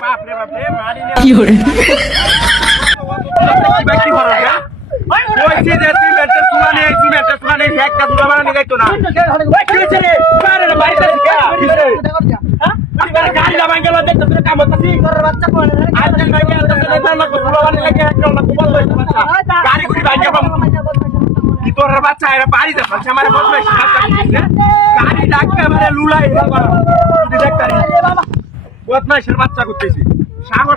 বাপ রে বাপ রে মারি নে কি হরে ব্যক্তি ভরা হ্যাঁ ওই যে সিমেন্টের সুমানে একটা সুমা মানে গাইতো না ওই কি হচ্ছে রে মারে রে বাইরে থেকে হ্যাঁ আরে গাড়ি না ভাঙলো দেখতো তোর কাম হচ্ছে তোর বাচ্চা কোন আজ দিন ভাঙে তো না কো সুমা মানে লাগে একটা না কুবল হইছে বাচ্চা গাড়ি গুড়ি ভাঙে বাম কি তোর বাচ্চা এর বাড়ি দে বাচ্চা মারে বলবে গাড়ি ডাকতে মানে লুলাই হেলবার তুই দেখ তারি বদমাইশের বাচ্চা করতেছি সাগর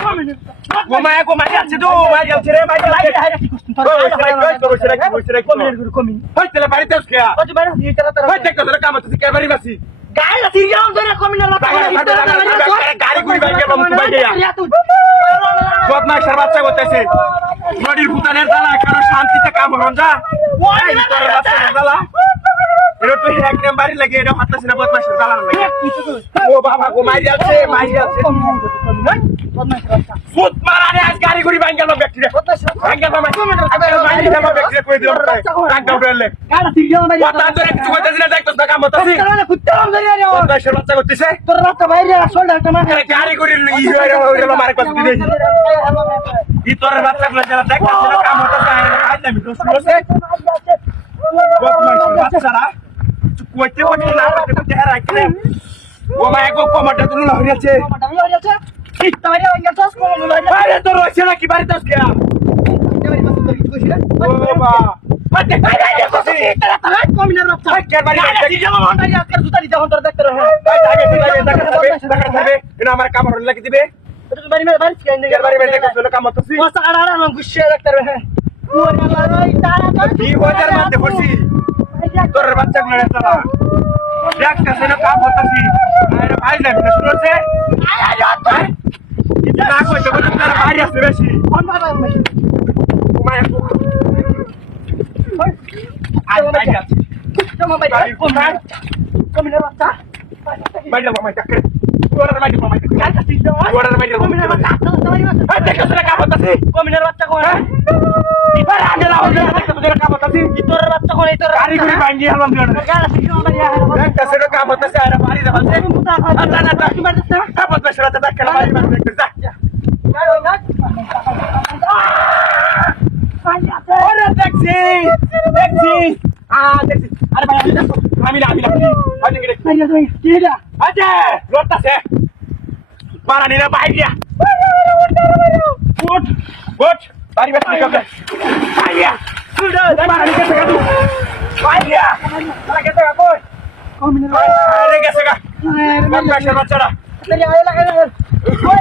গোমায় যাচ্ছে তো মাই যাচ্ছে রে মাই যাচ্ছে কি করছিস তোর কমি হই তেলে বাড়িতে আস কে ওই বাইরে দিয়ে তারা হই দেখ তোর কাম হচ্ছে কে বাড়ি বাসি গাড়ি না ঠিক যাও তোরা কমি না গাড়ি গুড়ি বাইকে বাম তুই বাইকে বদমাইশের বাচ্চা করতেছে নদীর ভুতানের দালা কারো শান্তিতে কাম হরন যা ওই তোর বাচ্চা দালা এরা তো একদম বাড়ি লাগে এটা হাতটা বদমাইশের দালা লাগে ও বাবা গোমাই যাচ্ছে ফুট মারারে আজ গাড়ি গুড়ি ভাঙ গেল ব্যক্তিরে ভাঙ গেল আমি মাইরি যাবো ব্যক্তিরে কই দিলাম কাকটা উঠলে কাটা ঠিক যাও না কথা ধরে কিছু কইতেছ না দেখতছ না কাম হতাছি কুত্তাম ধরে আরে ও দেশের বাচ্চা করতেছে তোর রাস্তা বাইরে আসল ডাক্তার মা গাড়ি গুড়ি ই হইলো মারে কষ্ট দিবে ই তোর বাচ্চা গুলো যারা দেখতাছ না কাম হতাছে আজ না ভিডিও শুনছে বাচ্চারা কইতে কইতে না করতে চেহারা রাখলে ও মা এক কমাটা দিল না হইছে আরে তোর রয়েছে না কি বাড়িতে আজকে আমার কামড় লাগি দিবে তোর বাচ্চা কাম হতাছি ভাই যাবি না শুনছে না কইতে কইতে তার বাইরে আসছে বেশি কোন ভাই ঘুমায় আজ ভাই যাচ্ছে তোমা ভাই কমিনা বাচ্চা বাইরে মামা টাকে ওরা বাইরে মামা টাকে ওরা বাইরে কমিনা বাচ্চা এই দেখছ না কাম হতাছে কমিনার বাচ্চা কোন এবার আগে লাও দেখছ তোর কাম হতাছে তোর বাচ্চা কোন তোর গাড়ি গুড়ি ভাঙি হলাম দিও দেখছ না কাম হতাছে আর বাড়ি যাচ্ছে আল্লাহ না তাকি মারছে কাপত বসরাতে দেখ খেলা বাড়ি মারতে যা ওরে দেখছি আরে ভাই আমি না আজে কি এটা আজে রটাছে পারানি না বাইরিয়া উঠ বাড়ি বেটা কবে বাইরিয়া সুড়া পারানি কে টাকা দু বাইরিয়া লাগে টাকা কই কমিনে আরে গেছে গা বাচ্চা বাচ্চারা আরে আয় লাগে ওই